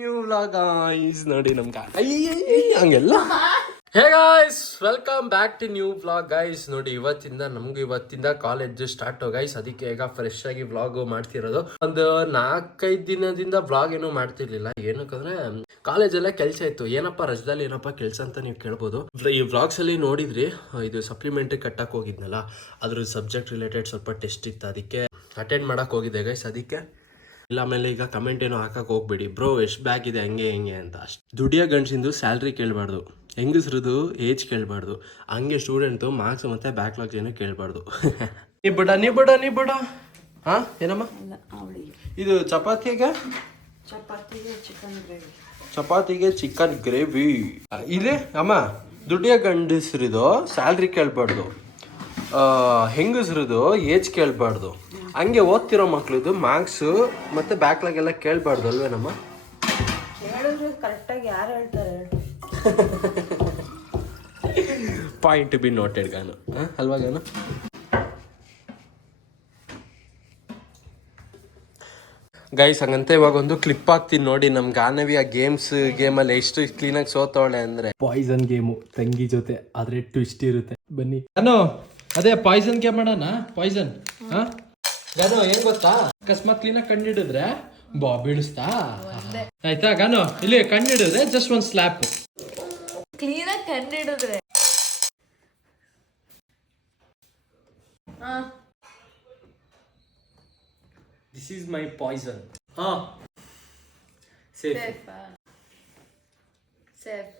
New vlog guys ನೋಡಿ ನಮ್ ಗಾ ಹಂಗೆಲ್ಲ? Hey guys welcome back to new vlog guys ನೋಡಿ, ಇವತ್ತಿಂದ ನಮ್ಗೆ ಇವತ್ತಿಂದ ಕಾಲೇಜ್ ಸ್ಟಾರ್ಟ್ ಗಾಯ್ಸ್ ಅದಕ್ಕೆ ಈಗ ಫ್ರೆಶ್ ಆಗಿ ವ್ಲಾಗ್ ಮಾಡ್ತಿರೋದು. ಒಂದು ನಾಲ್ಕೈದು ದಿನದಿಂದ ವ್ಲಾಗ್ ಏನೂ ಮಾಡ್ತಿರ್ಲಿಲ್ಲ. ಏನಕ್ಕಂದ್ರೆ ಕಾಲೇಜಲ್ಲೇ ಕೆಲಸ ಇತ್ತು. ಏನಪ್ಪ, ರಜದಲ್ಲಿ ಏನಪ್ಪ ಕೆಲಸ ಅಂತ ನೀವು ಕೇಳ್ಬೋದು. ಈ ವ್ಲಾಗ್ಸ್ ಅಲ್ಲಿ ನೋಡಿದ್ರಿ, ಇದು ಸಪ್ಲಿಮೆಂಟ್ ಕಟ್ಟಕ್ ಹೋಗಿದ್ನಲ್ಲ. ಅದ್ರ ಸಬ್ಜೆಕ್ಟ್ ರಿಲೇಟೆಡ್ ಸ್ವಲ್ಪ ಟೆಸ್ಟ್ ಇತ್ತು. ಅದಕ್ಕೆ ಅಟೆಂಡ್ ಮಾಡಕ್ ಹೋಗಿದ್ದೆ ಗೈಸ್ ಅದಕ್ಕೆ ಇಲ್ಲ ಆಮೇಲೆ ಈಗ ಕಮೆಂಟ್ ಏನೋ ಹಾಕಕ್ಕೆ ಹೋಗ್ಬೇಡಿ. ಬ್ರೋ ಎಷ್ಟು ಬ್ಯಾಗ್ ಇದೆ ಹಂಗೆ ಹೆಂಗೆ ಅಂತ. ಅಷ್ಟು ದುಡಿಯೋ ಗಂಡಸಿಂದು ಸ್ಯಾಲ್ರಿ ಕೇಳಬಾರ್ದು. ಹೆಂಗಸ್ರದು ಏಜ್ ಕೇಳಬಾರ್ದು. ಹಂಗೆ ಸ್ಟೂಡೆಂಟು ಮಾರ್ಕ್ಸ್ ಮತ್ತೆ ಬ್ಯಾಕ್ಲಾಗ್ ಏನೋ ಕೇಳಬಾರ್ದು. ನೀ ಬಿಡ ನೀ ಬಿಡ ನೀ ಬಿಡ. ಹಾ ಏನಮ್ಮ? ಇದು ಚಪಾತಿಗೆ? ಚಪಾತಿಗೆ ಚಿಕನ್ ಗ್ರೇವಿ ಚಪಾತಿಗೆ ಚಿಕನ್ ಗ್ರೇವಿ ಇಲ್ಲಿ ಅಮ್ಮ ದುಡಿಯೋ ಗಂಡಸ್ರಿದು ಸ್ಯಾಲ್ರಿ ಕೇಳಬಾರ್ದು. ಹೆಂಗಸ್ರದು ಏಜ್ ಕೇಳಬಾರ್ದು. ಹಂಗೆ ಓದ್ತಿರೋ ಮಕ್ಳದ್ದು ಮಾರ್ಕ್ಸು ಮತ್ತೆ ಬ್ಯಾಕ್ಲಾಗ್ ಎಲ್ಲ ಕೇಳಬಾರ್ದು ಅಲ್ವೇ ನಮ್ಮ? ಕರೆಕ್ಟಾಗಿ ಯಾರು ಹೇಳ್ತಾರೆ ಹೇಳು. ಪಾಯಿಂಟ್ ಬಿ ನೋಟೆಡ್ ಗಾನು? ಅಲ್ವಾ ಗಾನು? ಗೈಸ್ ಹಂಗಂತ ಇವಾಗ ಒಂದು ಕ್ಲಿಪ್ ಹಾಕ್ತೀನಿ ನೋಡಿ. ನಮ್ ಗಾನವಿ ಆ ಗೇಮ್ಸ್ ಗೇಮಲ್ಲಿ ಎಷ್ಟು ಕ್ಲೀನಾಗಿ ಸೋತವಳೆ ಅಂದ್ರೆ. ಪಾಯ್ಸನ್ ಗೇಮು ತಂಗಿ ಜೊತೆ ಆದ್ರೆ ಟ್ವಿಸ್ಟ್ ಇರುತ್ತೆ. ಬನ್ನಿ. ಗಾನು ಅದೇ ಪಾಯ್ಸನ್ಗೆ ಮಾಡೋಣ ಪಾಯ್ಸನ್ ಗಾನು ಏನ್ ಗೊತ್ತಾ? ಅಕಸ್ಮಾತ್ ಕ್ಲೀನಾಗಿ ಕಣ್ಣಿಡಿದ್ರೆ ಬಾ ಬೀಳಿಸ್ತಾ. ಆಯ್ತಾ ಗಾನು? ಇಲ್ಲಿ ಹಿಡಿದ್ರೆ ಜಸ್ಟ್ ಒಂದ್ ಸ್ಲ್ಯಾಪ್ ಕ್ಲೀನಾಗಿ ಕಂಡಿಡಿದ್ರೆ ದಿಸ್ ಈಸ್ ಮೈ ಪಾಯ್ಸನ್ ಹಾ. Safe safe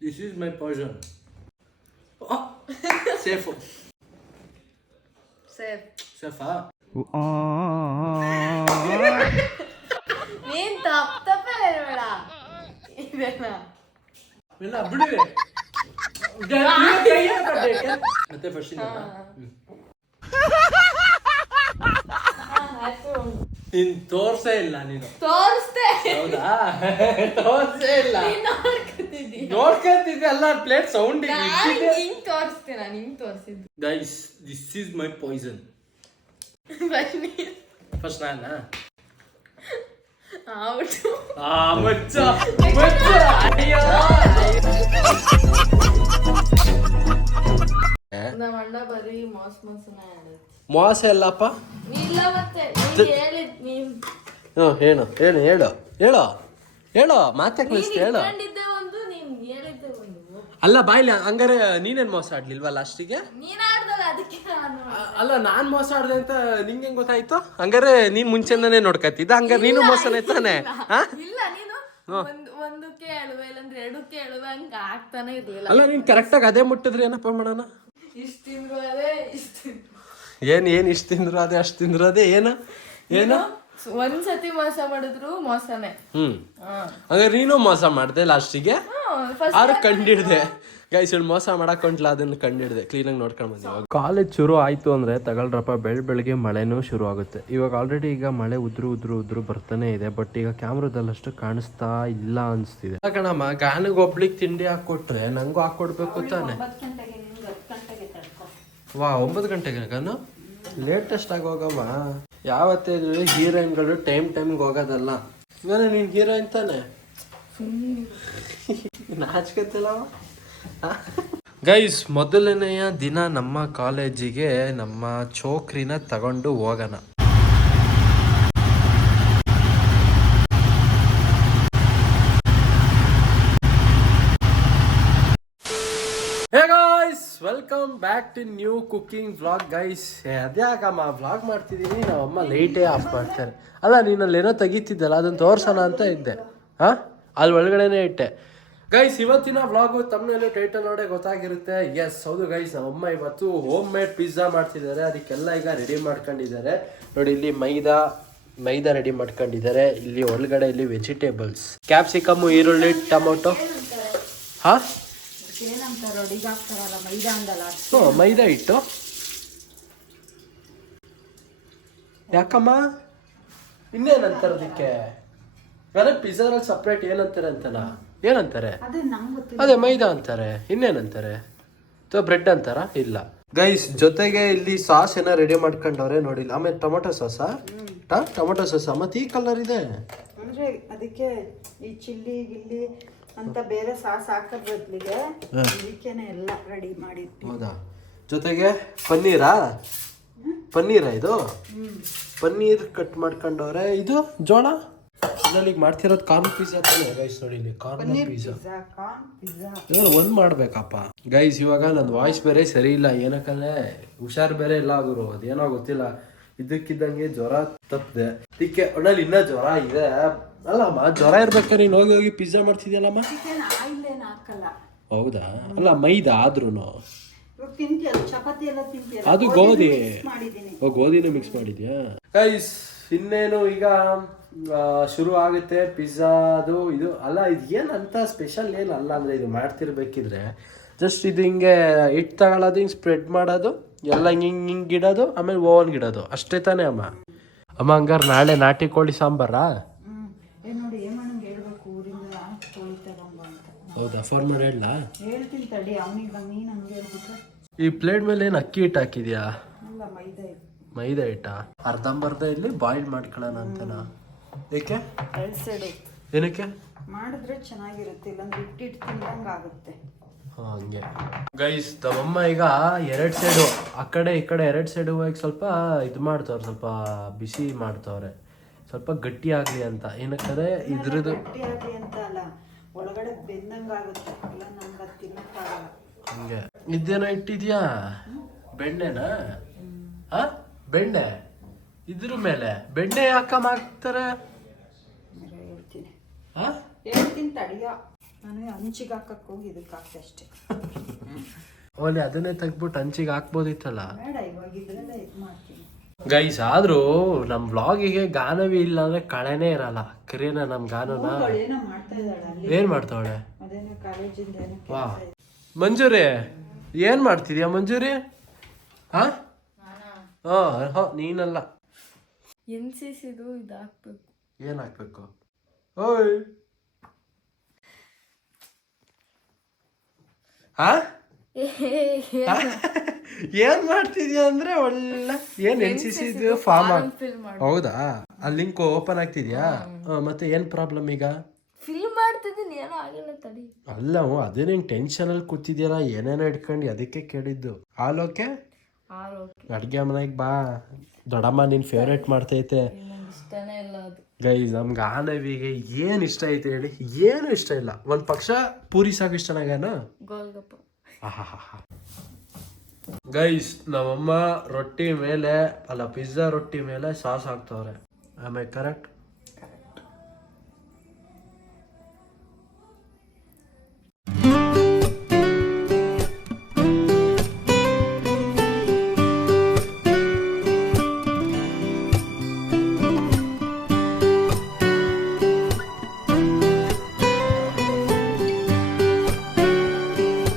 this is my poison safe safe ಸೇಫಾ ನೀನ್ ತಪ್ಪ ತಪ್ಪ ಹೇಳ್ಬೇಡ ಇದೇನಾ ಇಲ್ಲ ಬಿಡಿ ಮತ್ತೆ ಫಸ್ಟ್ ನೀನ್ ತೋರ್ಸೇ ಇಲ್ಲ ನೀನು. ತೋರಿಸ್ದೆ. ಹೌದಾ? ತೋರ್ಸೇ ಇಲ್ಲ. ನೀನ್ ನೋಡ್ಕೊತಿದ್ದಿ ನೋಡ್ಕೊಂತಿದ್ದೆ ಅಲ್ಲ ಪ್ಲೇಟ್ ಸೌಂಡ್ ನಾನು ಹಿಂಗ್ ತೋರಿಸ್ತೆ ನಾನು ಹಿಂಗ್ ತೋರಿಸಿದ್ದು. Guys this is my poison ಬನ್ನಿ. ಫಸ್ಟ್ ನಾನಾ ಆ? ಮಚ್ಚ ಮಚ್ಚ ಅಯ್ಯೋ. ಮೋಸ ಎಲ್ಲಪ್ಪ? ಹ್ಞೂ ಹೇಳು ಹೇಳು ಹೇಳು ಹೇಳು ಹೇಳು ಮಾತೆ ಕಳಿಸ್ತಿ ಹೇಳು. ಅಲ್ಲ ಬಾಯ್ಲಿ ಹಂಗಾರೆ ನೀನೇನ್ ಮೋಸ ಆಡ್ಲಿಲ್ವಾ ಲಾಸ್ಟಿಗೆ ಅಲ್ಲ ನಾನು ಮೋಸ ಆಡ್ದೆ ಅಂತ ನಿಂಗೆ ಹೆಂಗ್ ಗೊತ್ತಾಯ್ತು? ಹಂಗಾರೆ ನೀನ್ ಮುಂಚೆನೇ ನೋಡ್ಕತ್ತಿದ್ದ ಹಂಗಾರೆ ನೀನು ಮೋಸನೇ ತಾನೆ? ಅಲ್ಲ ನೀನ್ ಕರೆಕ್ಟಾಗಿ ಅದೇ ಮುಟ್ಟಿದ್ರೆ ಏನಪ್ಪ ಮಾಡೋಣ? ಇಷ್ಟ ತಿಂದ್ರು ಅದೇ ಇಷ್ಟ ತಿಂದ್ರು. ಏನ್ ಏನ್ ಇಷ್ಟ ತಿಂದ್ರು ಅದೇ ಅಷ್ಟು ತಿಂದ್ರು ಅದೇ ಏನ ಏನ? ಒಂದ್ಸತಿ ಮೋಸ ಮಾಡಿದ್ರು ಮೋಸನೇ. ಹ್ಮ್. ಹಂಗಾರೆ ನೀನು ಮೋಸ ಮಾಡ್ದೆ ಲಾಸ್ಟಿಗೆ? ಫಸ್ಟ್ ಆದ್ರೆ ಕಂಡಿಡ್ದೆ. ಗೈಸ್ ಇವ್ಳು ಮೋಸ ಮಾಡಕೊಂಡ್ಲ ಅದನ್ನ ಕಂಡಿಡ್ದೆ. ಕ್ಲೀನಾಗಿ ನೋಡ್ಕೊಂಡ್ ಬಂದಿ ಕಾಲೇಜ್ ಶುರು ಆಯ್ತು ಅಂದ್ರೆ ತಗೊಳ್ರಪ್ಪ ಬೆಳ್ ಬೆಳಗ್ಗೆ ಮಳೆನೂ ಶುರು ಆಗುತ್ತೆ. ಇವಾಗ ಆಲ್ರೆಡಿ ಈಗ ಮಳೆ ಉದ್ರು ಉದ್ರು ಉದ್ರು ಬರ್ತಾನೆ ಇದೆ ಬಟ್ ಈಗ ಕ್ಯಾಮ್ರಾದಲ್ಲಷ್ಟು ಕಾಣಿಸ್ತಾ ಇಲ್ಲ ಅನ್ಸ್ತಿದೆ. ಕಣಮ್ಮ ಗಾನಿಗೆ ಒಬ್ಳಿಗೆ ತಿಂಡಿ ಹಾಕೊಟ್ರೆ ನಂಗೂ ಹಾಕೊಡ್ಬೇಕು ತಾನೆ. ವಾ ಒಂಬತ್ತು ಗಂಟೆಗೆ ಕಣ್ಣು ಲೇಟೆಸ್ಟ್ ಆಗಿ ಹೋಗಮ್ಮ. ಯಾವತ್ತೇ ಹೀರೋಯಿನ್ಗಳು ಟೈಮ್ ಟೈಮ್ಗೆ ಹೋಗೋದಲ್ಲ. ಇವಾಗ ನೀನು ಹೀರೋಯಿನ್ ತಾನೆ? ನಾಚ್ಕತ್ತಿಲ್ಲವ ಗೈಸ್ ಮೊದಲನೆಯ ದಿನ ನಮ್ಮ ಕಾಲೇಜಿಗೆ ನಮ್ಮ ಚೋಕ್ರಿನ ತಗೊಂಡು ಹೋಗೋಣ hey guys welcome back to new cooking vlog guys ಅದ್ಯಾಕಮ್ಮ vlog ಮಾಡ್ತಿದ್ದೀನಿ. ನಮ್ಮಮ್ಮ ಲೈಟೇ ಆಫ್ ಮಾಡ್ತಾರೆ. ಅಲ್ಲ ನೀನಲ್ಲಿ ಏನೋ ತೆಗಿತಿದ್ದಲ್ಲ, ಅದನ್ನು ತೋರ್ಸೋಣ ಅಂತ ಇದ್ದೆ. ಹಾ? ಅಲ್ಲಿ ಒಳಗಡೆನೆ ಇಟ್ಟೆ. ಗೈಸ್ ಇವತ್ತಿನ ವ್ಲಾಗು ತಮ್ಮನೇಲಿ ಟೈಟಲ್ ನೋಡೇ ಗೊತ್ತಾಗಿರುತ್ತೆ. ಎಸ್ ಹೌದು ಗೈಸ್ ನಮ್ಮಮ್ಮ ಇವತ್ತು ಹೋಮ್ ಮೇಡ್ ಪಿಜ್ಜಾ ಮಾಡ್ತಿದ್ದಾರೆ. ಅದಕ್ಕೆಲ್ಲ ಈಗ ರೆಡಿ ಮಾಡ್ಕೊಂಡಿದ್ದಾರೆ. ನೋಡಿ, ಇಲ್ಲಿ ಮೈದಾ ಮೈದಾ ರೆಡಿ ಮಾಡ್ಕೊಂಡಿದ್ದಾರೆ. ಇಲ್ಲಿ ಒಳಗಡೆ ಇಲ್ಲಿ ವೆಜಿಟೇಬಲ್ಸ್ ಕ್ಯಾಪ್ಸಿಕಮ್ ಈರುಳ್ಳಿ, ಟೊಮೊಟೊ. ಹಾ? ಏನಂತಾರ ಈಗ ಹಾಕ್ತಾರಲ್ಲ ಮೈದಾ ಅಂದಲ್ಲ ಹ್ಞೂ ಮೈದಾ ಹಿಟ್ಟು. ಯಾಕಮ್ಮ? ಇನ್ನೇನಂತಾರದಕ್ಕೆ? ಅದೇ ಪಿಜ್ಜಾದಲ್ಲಿ ಸಪ್ರೇಟ್ ಏನಂತಾರೆ ಅಂತಲ್ಲ ಏನಂತಾರೆ? ಅದೇ ನಂಗೆ ಅದೇ ಮೈದಾ ಅಂತಾರೆ. ಇನ್ನೇನಂತಾರೆ? ಅಥವಾ ಬ್ರೆಡ್ ಅಂತಾರ? ಇಲ್ಲ. ಗೈಸ್ ಜೊತೆಗೆ ಇಲ್ಲಿ ಸಾಸ್ ಏನೋ ರೆಡಿ ಮಾಡ್ಕೊಂಡವ್ರೆ ನೋಡಿಲ್ಲ. ಆಮೇಲೆ ಟೊಮೊಟೊ ಸಾಸಾ? ಟೊಮೊಟೊ ಸಾಸ? ಮತ್ತೆ ಈ ಕಲರ್ ಇದೆ. ಅಂದ್ರೆ ಅದಕ್ಕೆ ಈ ಚಿಲ್ಲಿ ಗಿಲ್ಲಿ ಅಂತ ಬೇರೆ ಸಾಸ್ ಹಾಕೋ ಬದಲಿಗೆ ಇದಕ್ಕೇನೆ ಎಲ್ಲ ರೆಡಿ ಮಾಡಿ ಹೌದಾ? ಜೊತೆಗೆ ಪನ್ನೀರಾ? ಪನ್ನೀರಾ ಇದು? ಪನ್ನೀರ್ ಕಟ್ ಮಾಡ್ಕೊಂಡವ್ರೆ ಇದು ಜೋಳ? ಇದ್ರಲ್ಲಿ ಈಗ ಮಾಡ್ತಿರೋದು ಕಾರ್ನ್ ಪಿಜ್ಜಾ ತಾನೆ ಗೈಸ್ ನೋಡಿ ಇಲ್ಲಿ corn pizza pizza corn pizza ಇದ್ರಲ್ಲಿ ಒಂದ್ ಮಾಡ್ಬೇಕಪ್ಪ. ಗೈಸ್ ಇವಾಗ ನನ್ನ ವಾಯ್ಸ್ ಬೇರೆ ಸರಿ ಇಲ್ಲ ಏನಕ್ಕೆ ಹುಷಾರ್ ಬೇರೆ ಇಲ್ಲ ಗುರು ಅದೇನೋ ಗೊತ್ತಿಲ್ಲ. ಇದಕ್ಕಿದ್ದಂಗೆ ಜ್ವರ ತಪ್ಪದೆ. ಅದಕ್ಕೆ ಒಳ್ಳೆ ಇನ್ನ ಜ್ವರ ಇದೆ. ಅಲ್ಲಮ್ಮ ಜ್ವರ ಇರ್ಬೇಕಾದ್ರೆ ನೀನು ಹೋಗಿ ಹೋಗಿ ಪಿಜ್ಜಾ ಮಾಡ್ತಿದ್ಯಲ್ಲಮ್ಮ? ಆಯಿಲ್ ಏನು ಹಾಕಲ್ಲ. ಹೌದಾ? ಅಲ್ಲ ಮೈದಾ ಆದ್ರೂ ಇವಾಗ ತಿಂತೀಯಲ್ಲ ಚಪಾತಿ ಎಲ್ಲ ತಿಂತೀಯಲ್ಲ. ಅದು ಗೋಧಿ. ಮಾಡಿದ್ದೀನಿ. ಓ ಗೋಧಿನ ಮಿಕ್ಸ್ ಮಾಡಿದ್ಯಾ? ಗೈಸ್ ಇನ್ನೇನು ಈಗ ಆ, ಶುರು ಆಗುತ್ತೆ ಪಿಜ್ಜಾ ಅದು ಇದು. ಅಲ್ಲ ಇದು ಏನಂತ ಅಂತ ಸ್ಪೆಷಲ್ ಏನು ಅಲ್ಲ ಅಂದ್ರೆ ಇದು ಮಾಡ್ತಿರ್ಬೇಕಿದ್ರೆ ಜಸ್ಟ್ ಇದು ಹಿಂಗೆ ಹಿಟ್ಟು ತಗೊಳ್ಳೋದು ಹಿಂಗೆ ಸ್ಪ್ರೆಡ್ ಮಾಡೋದು ಎಲ್ಲ ಹಿಂಗೆ ಹಿಂಗೆ ಹಿಂಗೆ ಇಡೋದು ಆಮೇಲೆ ಓವನ್ ಇಡೋದು. ಅಷ್ಟೇ ತಾನೇ ಅಮ್ಮ. ಅಮ್ಮ ಹಂಗಾರೆ ನಾಳೆ ನಾಟಿ ಕೋಳಿ ಸಾಂಬಾರಾ ಹ್ಮ್ ಏನ್ ನೋಡಿ ಏಮಣ್ಣಂಗೆ ಹೇಳ್ಬೇಕು ಊರಿಂದ ಕೋಳಿ ತಗೊಂಬ ಅಂತ ಹೌದಾ? ಫೋನ್ ಮಾಡಿ ಹೇಳಲಾ ಹೇಳ್ತೀನಿ ತಡಿ ಅವನಿಗೆ ನೀನು ಹಂಗೆ ಹೇಳ್ಬಿಟ್ರೆ ಈ ಪ್ಲೇಟ್ ಮೇಲೆ ಏನು ಅಕ್ಕಿ ಹಿಟ್ಟು ಹಾಕಿದ್ಯಾ? ಇಲ್ಲ ಮೈದಾ ಹಿಟ್ಟು. ಮೈದಾ ಹಿಟ್ಟ? ಅರ್ಧಂಬರ್ಧ ಇಲ್ಲಿ ಬಾಯ್ಲ್ ಮಾಡ್ಕೊಳ್ಳೋಣ ಅಂತನಾ? ಏಕೆ? ಏನಕ್ಕೆ? ಮಾಡಿದ್ರೆ ಚೆನ್ನಾಗಿರುತ್ತೆ ಇಲ್ಲಾಂದ್ರೆ ಹಿಟ್ಟಿಟ್ಟು ತಿಂದಂಗೆ ಆಗುತ್ತೆ. ಹಾ, ಹಂಗೆ. ಗೈಸ್ ನಮ್ಮಮ್ಮ ಈಗ ಎರಡ್ ಸೈಡು ಆ ಕಡೆ ಈ ಕಡೆ ಎರಡ್ ಸೈಡು ಹೋಗಿ ಸ್ವಲ್ಪ ಇದು ಮಾಡ್ತವ್ರೆ ಸ್ವಲ್ಪ ಬಿಸಿ ಮಾಡ್ತವ್ರೆ. ಸ್ವಲ್ಪ ಗಟ್ಟಿ ಆಗ್ಲಿ ಅಂತ. ಏನಕ್ಕಂದ್ರೆ ಇದ್ರದ್ದು ಆಗಲಿ ಅಂತ ಅಲ್ಲ ಒಳಗಡೆ ಬೆಂದಂಗೆ ಆಗುತ್ತೆ ಇಲ್ಲ ನಮ್ಗೆ ಅದು ತಿನ್ನಕ್ಕಾಗಲ್ಲ. ಹಂಗೆ. ಇದೇನೋ ಇಟ್ಟಿದ್ಯಾ? ಬೆಣ್ಣೆನಾ? ಹಾ? ಬೆಣ್ಣೆ? ಇದ್ರ ಮೇಲೆ? ಬೆಣ್ಣೆ ಯಾಕಮ್ಮ ಹಾಕ್ತಾರೆ ಹೇಳ್ತೀನಿ. ಹಾ? ಹೇಳ್ತೀನಿ ತಡಿಯೋ. ನಾನು ಹಂಚಿಗೆ ಹಾಕಕ್ಕೆ ಹೋಗಿ ಇದಕ್ಕೆ ಹಾಕ್ತೆ ಅಷ್ಟೇ. ಓಲಿ ಅದನ್ನೇ ತೆಗ್ಬಿಟ್ಟು ಹಂಚಿಗೆ ಹಾಕ್ಬೋದಿತ್ತಲ್ಲ? ಬೇಡ ಇವಾಗ ಇದ್ರಲ್ಲೇ ಇದು ಮಾಡ್ತೀನಿ ಗೈಸ್ ಆದ್ರೂ ನಮ್ ವ್ಲಾಗಿಗೆ ಗಾನವಿ ಇಲ್ಲ ಅಂದ್ರೆ ಕಳೆನೇ ಇರಲ್ಲ. ಕರೀನ ನಮ್ ಗಾನನ? ಏನು ಮಾಡ್ತಾ ಇದ್ದಾಳೆ ಅಲ್ಲಿ. ಏನ್ ಮಾಡ್ತಾವಳೆ ಅದೇನೋ ಕಾಲೇಜಿಂದ ಏನೋ ವಾ. ಇದೆ. ಮಂಜೂರಿ ಏನ್ ಮಾಡ್ತಿದ್ಯಾ ಮಂಜೂರಿ? ಹಾ? ಹಾ ಹಾ ನೀನಲ್ಲ. ಎನ್ ಸಿ ಸಿದು ಹಾಕ್ಬೇಕು ಏನ್ ಹಾಕ್ಬೇಕು? ಓಯ್. ಹಾ? ಏನ್ ಮಾಡ್ತಿದ್ಯಾ ಅಂದ್ರೆ ಒಳ್ಳೆ ಏನ್ ಎನ್ ಸಿ ಸಿ ಫಾರ್ಮ್ ಹೌದಾ? ಆ ಲಿಂಕ್ ಓಪನ್ ಆಗ್ತಿದ್ಯಾ? ಮತ್ತೆ ಏನ್ ಪ್ರಾಬ್ಲಮ್ ಈಗ? ಫಿಲ್ ಮಾಡ್ತಿದ್ದೀನಿ ಏನೋ ಆಗಿಲ್ಲ ತಡಿ. ಅಲ್ಲ ಅದೇ ನಿಂಗೆ ಟೆನ್ಷನ್ ಅಲ್ಲಿ ಕೂತಿದ್ಯಲ್ಲ ಏನೇನೋ ಇಟ್ಕೊಂಡು ಅದಕ್ಕೆ ಕೇಳಿದ್ದು. ಆಲೋಕೆ ಅಡ್ಗೆ ಮನೆಗೆ ಬಾ. ದೊಡ್ಡಮ್ಮ ನಿನ್ ಫೇವ್ರೇಟ್ ಮಾಡ್ತೈತೆ. ಗೈಸ್ ನಮ್ಗೆ ಆನವಿಗೆ ಏನು ಇಷ್ಟ ಐತೆ ಹೇಳಿ. ಏನು ಇಷ್ಟ ಇಲ್ಲ. ಒಂದು ಪಕ್ಷ ಪೂರಿ ಸಾಕು ಇಷ್ಟ ಗೈಸ್ ನಮ್ಮಮ್ಮ ರೊಟ್ಟಿ ಮೇಲೆ ಅಲ್ಲ ಪಿಜ್ಜಾ ರೊಟ್ಟಿ ಮೇಲೆ ಸಾಸ್ ಹಾಕ್ತವ್ರೆ. ಆಮೇಲೆ ಕರೆಕ್ಟ್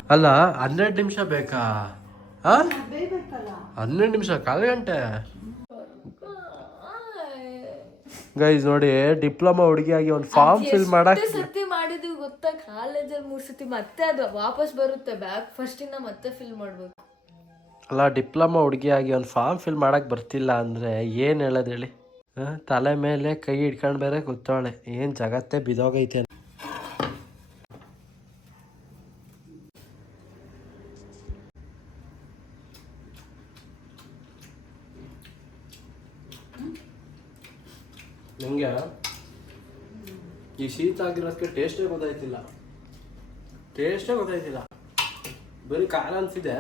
ಅಲ್ಲ ಹನ್ನೆರಡು ನಿಮಿಷ ಬೇಕಾ? ಹನ್ನೆರಡು ನಿಮಿಷ ಕಾಲು ಗಂಟೆ. ಗೈಸ್ ನೋಡಿ ಡಿಪ್ಲೊಮಾ ಹುಡುಗಿಯಾಗಿ ಒಂದು ಫಾರ್ಮ್ ಫಿಲ್ ಮಾಡಕ್ ಎಷ್ಟು ಸತಿ ಮಾಡಿದ್ವಿ ಗೊತ್ತಾ? ಕಾಲೇಜಲ್ಲಿ ಮೂರು ಸತಿ ಮತ್ತೆ ಅದು ವಾಪಸ್ ಬರುತ್ತೆ ಬ್ಯಾಗ್ ಫಸ್ಟ್ ಇಂದ ಮತ್ತೆ ಫಿಲ್ ಮಾಡ್ಬೇಕು. ಅಲ್ಲ ಡಿಪ್ಲೊಮಾ ಹುಡುಗಿಯಾಗಿ ಒಂದು ಫಾರ್ಮ್ ಫಿಲ್ ಮಾಡಕ್ ಬರ್ತಿಲ್ಲ ಅಂದ್ರೆ ಏನ್ ಹೇಳೋದು ಹೇಳಿ? ತಲೆ ಮೇಲೆ ಕೈ ಹಿಡ್ಕೊಂಡು ಬೇರೆ ಗೊತ್ತಾಳೆ ಏನ್ ಜಗತ್ತೇ ಬಿದೋಗೈತೆ ನಂಗೆ ಈ ಶೀತ ಆಗಿರೋದಕ್ಕೆ ಟೇಸ್ಟೇ ಗೊತ್ತಾಯ್ತಿಲ್ಲ. ಟೇಸ್ಟೇ ಗೊತ್ತಾಯ್ತಿಲ್ಲ. ಬರೀ ಖಾರ ಅನ್ಸಿದೆ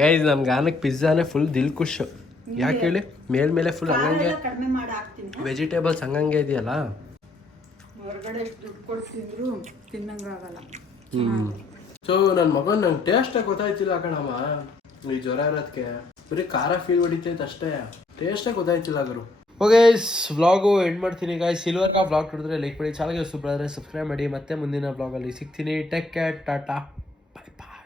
ಗೈಸ್ ನಮ್ ಗಾನಕ್ಕೆ ಪಿಜ್ಜಾನೇ ಫುಲ್ ದಿಲ್ ಖುಷ್. ಯಾಕೆ ಹೇಳಿ? ಮೇಲ್ಮೇಲೆ ಫುಲ್ ಹಂಗಂಗೆ ವೆಜಿಟೇಬಲ್ಸ್ ಹಂಗಂಗೆ ಇದೆಯಲ್ಲ? ಹೊರಗಡೆ ದುಡ್ಡು ಕೊಟ್ಟು ತಿಂದ್ರು ತಿನ್ನಂಗೆ ಆಗಲ್ಲ. ಸೊ ನನ್ನ ಮಗನ್ ನಂಗೆ ಟೇಸ್ಟೇ ಗೊತ್ತಾಯ್ತಿಲ್ಲ ಕಣಮ್ಮ. ಈ ಜ್ವರ ಇರೋದಕ್ಕೆ ಬರೀ ಖಾರ ಫೀಲ್ ಹೊಡಿತೈತೆ ಅಷ್ಟೇ. ಟೇಸ್ಟೇ ಗೊತ್ತಾಯ್ತಿಲ್ಲ ಗುರು. ಓಕೆ ವ್ಲಾಗು ಎಂಡ್ ಮಾಡ್ತೀನಿ ಗಾಯ್ಸ್ ಸಿಲ್ವರ್ ಕಾ ವ್ಲಾಗ್ ನೋಡಿದ್ರೆ ಲೈಕ್ ಮಾಡಿ ಚಾನಲ್ಗೆ ಸೂಪರ್ ಆದರೆ ಸಬ್ಸ್ಕ್ರೈಬ್ ಮಾಡಿ, ಮತ್ತೆ ಮುಂದಿನ ವ್ಲಾಗಲ್ಲಿ ಸಿಗ್ತೀನಿ. Take care tata bye bye